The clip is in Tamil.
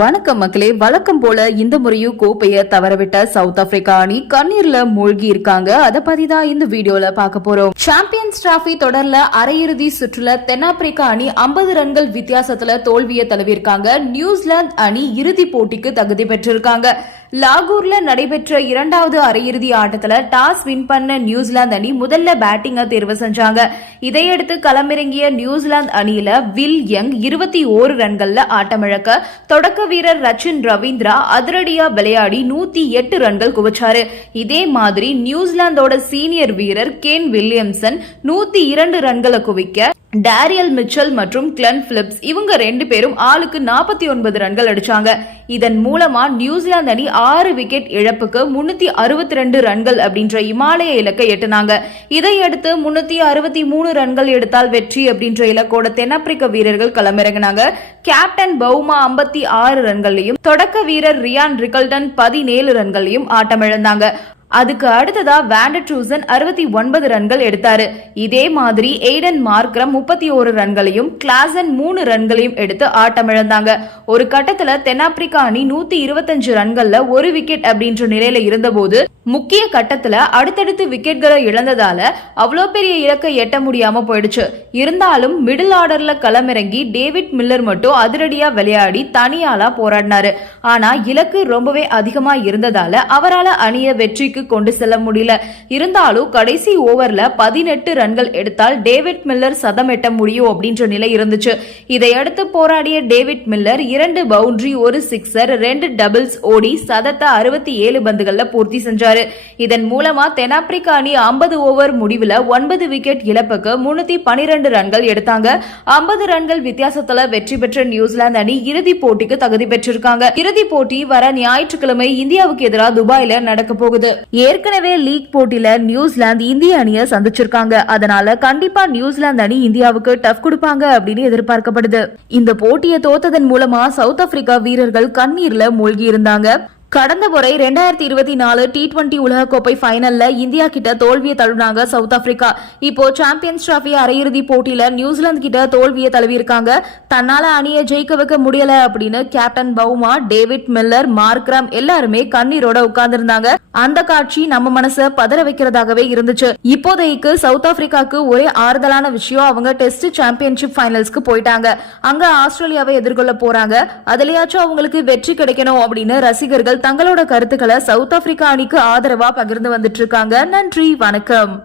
வணக்கம் மக்களே வழக்கம் போல இந்த முறையும் கோப்பைய தவறவிட்ட சவுத் ஆப்பிரிக்கா அணி கண்ணீர்ல மூழ்கி இருக்காங்க அத பத்தி தான் இந்த வீடியோல பார்க்க போறோம். சாம்பியன்ஸ் டிராபி தொடர்ல அரையிறுதி சுற்றுல தென்னாப்பிரிக்கா அணி 50 ரன்கள் வித்தியாசத்துல தோல்வியை தழுவிருக்காங்க நியூசிலாந்து அணி இறுதி போட்டிக்கு தகுதி பெற்றிருக்காங்க. லாகூர்ல நடைபெற்ற இரண்டாவது அரையிறுதி ஆட்டத்துல டாஸ் வின் பண்ண நியூசிலாந்து அணி முதல்ல பேட்டிங்க தேர்வு செஞ்சாங்க. இதையடுத்து களமிறங்கிய நியூசிலாந்து அணியில வில் யங் இருபத்தி ஓரு ரன்கள்ல ஆட்டமிழக்க தொடக்க வீரர் ரச்சின் ரவீந்திரா அதிரடியா விளையாடி நூத்தி எட்டு ரன்கள் குவிச்சாரு. இதே மாதிரி நியூசிலாந்தோட சீனியர் வீரர் கேன் வில்லியம்சன் நூத்தி இரண்டு ரன்களை குவிக்க டேரியல் மிச்சல் மற்றும் கிளன் பிலிப்ஸ் இவங்க ரெண்டு பேரும் ஆளுக்கு நாற்பத்தி ஒன்பது ரன்கள் அடிச்சாங்க. இதன் மூலமா நியூசிலாந்து அணி ஆறு விக்கெட் இழப்புக்கு முன்னூத்தி அறுபத்தி ரெண்டு ரன்கள் அப்படின்ற இமாலய இலக்கை எட்டுனாங்க. இதையடுத்து முன்னூத்தி அறுபத்தி மூணு ரன்கள் எடுத்தால் வெற்றி அப்படின்ற இலக்கோட தென்னாப்பிரிக்க வீரர்கள் களமிறங்கினாங்க. கேப்டன் பவுமா ஐம்பத்தி ஆறு ரன்களையும் தொடக்க வீரர் ரியான் ரிகல்டன் பதினேழு ரன்களையும் ஆட்டமிழந்தாங்க. அதுக்கு அடுத்ததா வேண்டட்ரூசன் அறுபத்தி ஒன்பது ரன்கள் எடுத்தாரு. இதே மாதிரி எய்டன் மார்க்ரம் முப்பத்தி ஒரு ரன்களையும் கிளாசன் மூணு ரன்களையும் எடுத்து ஆட்டமிழந்தாங்க ஒரு கட்டத்துல தென்னாப்பிரிக்கா அணி நூத்தி இருபத்தஞ்சு ரன்கள்ல ஒரு விக்கெட் அப்படின்ற நிலையில இருந்தபோது முக்கிய கட்டத்துல அடுத்தடுத்து விக்கெட்களை இழந்ததால அவ்வளோ பெரிய இலக்கை எட்ட முடியாம போயிடுச்சு. இருந்தாலும் மிடில் ஆர்டர்ல களமிறங்கி டேவிட் மில்லர் மட்டும் அதிரடியா விளையாடி தனியாளா போராடினாரு. ஆனா இலக்கு ரொம்பவே அதிகமா இருந்ததால அவரால் அணிய வெற்றிக்கு கொண்டு செல்ல முடியல. இருந்தாலும் கடைசி ஓவர்ல பதினெட்டு ரன்கள் எடுத்தால் டேவிட் மில்லர் சதம் எட்ட முடியும் அப்படின்ற நிலை இருந்துச்சு. இதையடுத்து போராடிய டேவிட் மில்லர் இரண்டு பவுண்டரி ஒரு சிக்ஸர் ரெண்டு டபுள்ஸ் ஓடி சதத்தை அறுபத்தி ஏழு பந்துகள்ல பூர்த்தி செஞ்சாரு. இதன் மூலமா தென்னாப்பிரிக்கா அணி ஐம்பது ஓவர் முடிவுல ஒன்பது விக்கெட் இழப்புக்கு முன்னூத்தி பனிரெண்டு ரன்கள் எடுத்தாங்க. ஐம்பது ரன்கள் வித்தியாசத்துல வெற்றி பெற்ற நியூசிலாந்து அணி இறுதிப் போட்டிக்கு தகுதி பெற்றிருக்காங்க. இறுதிப் போட்டி வர ஞாயிற்றுக்கிழமை இந்தியாவுக்கு எதிராக துபாயில நடக்க போகுது. ஏற்கனவே லீக் போட்டியில நியூசிலாந்து இந்திய அணியை சந்திச்சிருக்காங்க. அதனால கண்டிப்பா நியூசிலாந்து அணி இந்தியாவுக்கு டஃப் கொடுப்பாங்க அப்படின்னு எதிர்பார்க்கப்படுது. இந்த போட்டியை தோத்ததன் மூலமா சவுத் ஆப்பிரிக்கா வீரர்கள் கண்ணீர்ல மூழ்கி இருந்தாங்க. கடந்த முறை ரெண்டாயிரத்தி இருபத்தி நாலு டி டுவெண்டி உலகக்கோப்பை ஃபைனல்ல இந்தியா கிட்ட தோல்வியை தழுவினாங்க சவுத் ஆப்பிரிக்கா. இப்போ சாம்பியன்ஸ் டிராபி அரையிறுதி போட்டியில நியூசிலாந்து கிட்ட தோல்வியை தழுவியிருக்காங்க. தன்னால அணியை ஜெயிக்க வைக்க முடியல அப்படின்னு captain Bavuma David Miller Markram எல்லாருமே கண்ணீரோட உட்கார்ந்திருந்தாங்க. அந்த காட்சி நம்ம மனச பதற வைக்கிறதாகவே இருந்துச்சு. இப்போதைக்கு சவுத் ஆப்பிரிக்காக்கு ஒரே ஆறுதலான விஷயம் அவங்க டெஸ்ட் சாம்பியன்ஷிப் ஃபைனல்ஸ்க்கு போயிட்டாங்க. அங்க ஆஸ்திரேலியாவை எதிர்கொள்ள போறாங்க. அதுலயாச்சும் அவங்களுக்கு வெற்றி கிடைக்கணும் அப்படின்னு ரசிகர்கள் தங்களோட கருத்துக்களை சவுத் ஆப்பிரிக்கா அணிக்கு ஆதரவா பகிர்ந்து வந்துட்டு இருக்காங்க. நன்றி வணக்கம்.